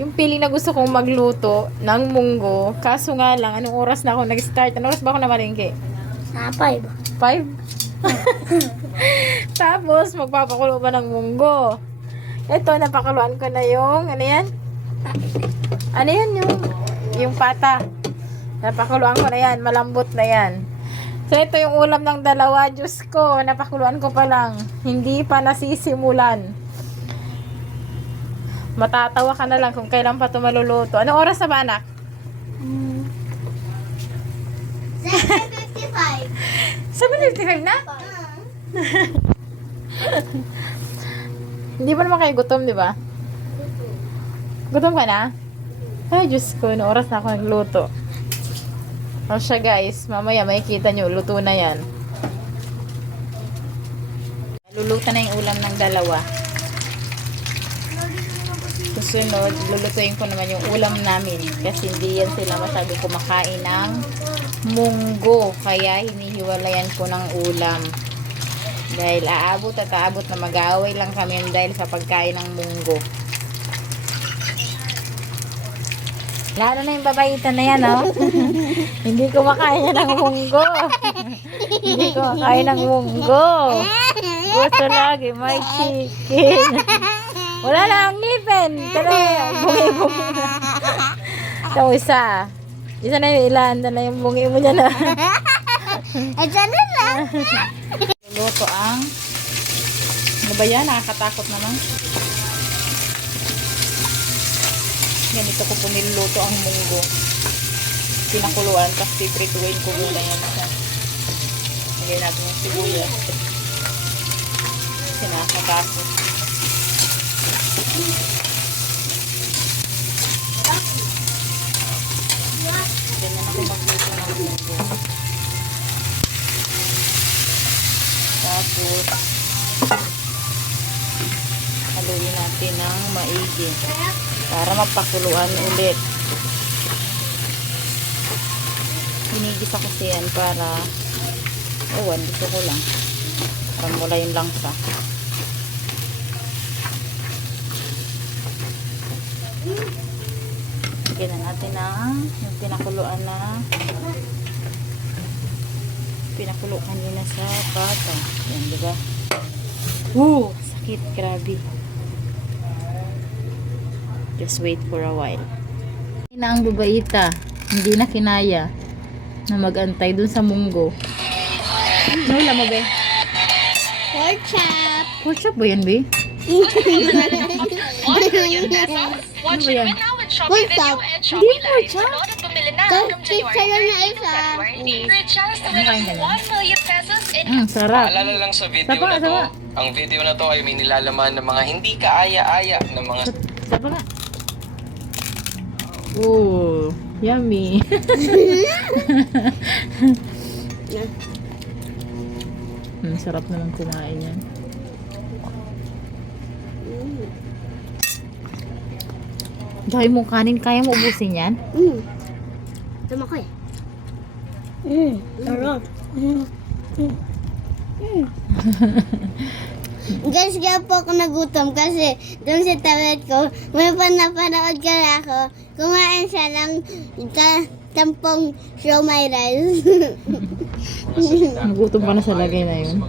Yung feeling na gusto kong magluto ng munggo. Kaso nga lang, anong oras na ako nag-start? Anong oras ba ako namalingki? 5. 5? Tapos, magpapakulo pa ng munggo. Ito, napakuluan ko na yung, ano yan? Ano yan? Yung pata. Napakuluan ko na yan. Malambot na yan. So, ito yung ulam ng dalawa. Diyos ko, napakuluan ko pa lang. Hindi pa nasisimulan. Matatawa ka na lang kung kailan pa ito maluluto. Anong oras na ba, anak? 7:55. 7:55 na? Hindi pa naman kayo gutom, di ba? Gutom ka na? Ay, Diyos ko, no oras na ako nagluto. O siya guys, mamaya makikita nyo, luto na yan. Luluto na yung ulam ng dalawa. Susunod, lulutuin ko naman yung ulam namin. Kasi hindi yan sila masyadong kumakain ng munggo. Kaya hinihiwalayan ko ng ulam. Dahil aabot at aabot na mag-aaway lang kami dahil sa pagkain ng munggo. Lalo na yung babaitan na yan, oh. Hindi ko makain yan ng munggo. Hindi ko makain ng munggo. Gusto lagi may chicken. Wala na ang ngipin. Talaga, bungi-bungi na. Ito, isa. Isa na yung ilan. Na yung bungi mo dyan, ah. Ito na lang. Luto ang ano ba yan? Nakakatakot naman. Ganito ko po niluluto ang munggo. Pinakuluan, tapos piprituin ko muna yan. Lagyan natin yung sibuyas. Kasi nakakatakot. Ganyan ako magluto ng munggo. Tapos, haluin natin ng maigi para magpakuluan ulit. Hinigisa kasi yan para gusto ko lang para mula yung langsa. Lagyan na natin ng yung pinakuluan na pinakulo kanina sa pata. Yan, diba? Sakit, grabe. Just wait for a while. Na ang babaita, hindi na kinaya na mag-antay dun sa munggo. Ano ulam mo, be? Pork chop. Pork chop ba yan, be? 1 million pesos. Watch Ano ba it yan? win now with Shopee Pork chop. Video and Hindi Shopee pork Live. chop. Download at bumili na Tapos from January pizza lang na 13 to isa. February 8. For a chance to Ano win kain ka na? 1 million pesos in Sarap. Paalala lang sa video Sapa, na to, sapa. ang video na to ay may nilalaman ng mga hindi kaaya-aya ng mga Sapa nga. Yummy. Sarap naman kumain yan. Dahil mong kanin, kaya mo ubusin yan? Tama ko eh. Sarap. Guys, kaya po ako nagutom kasi doon sa tawid ko, may napanood ka na ako. Kumain siya ng tampong show my rice. Nagutom ka na sa lagay na yun.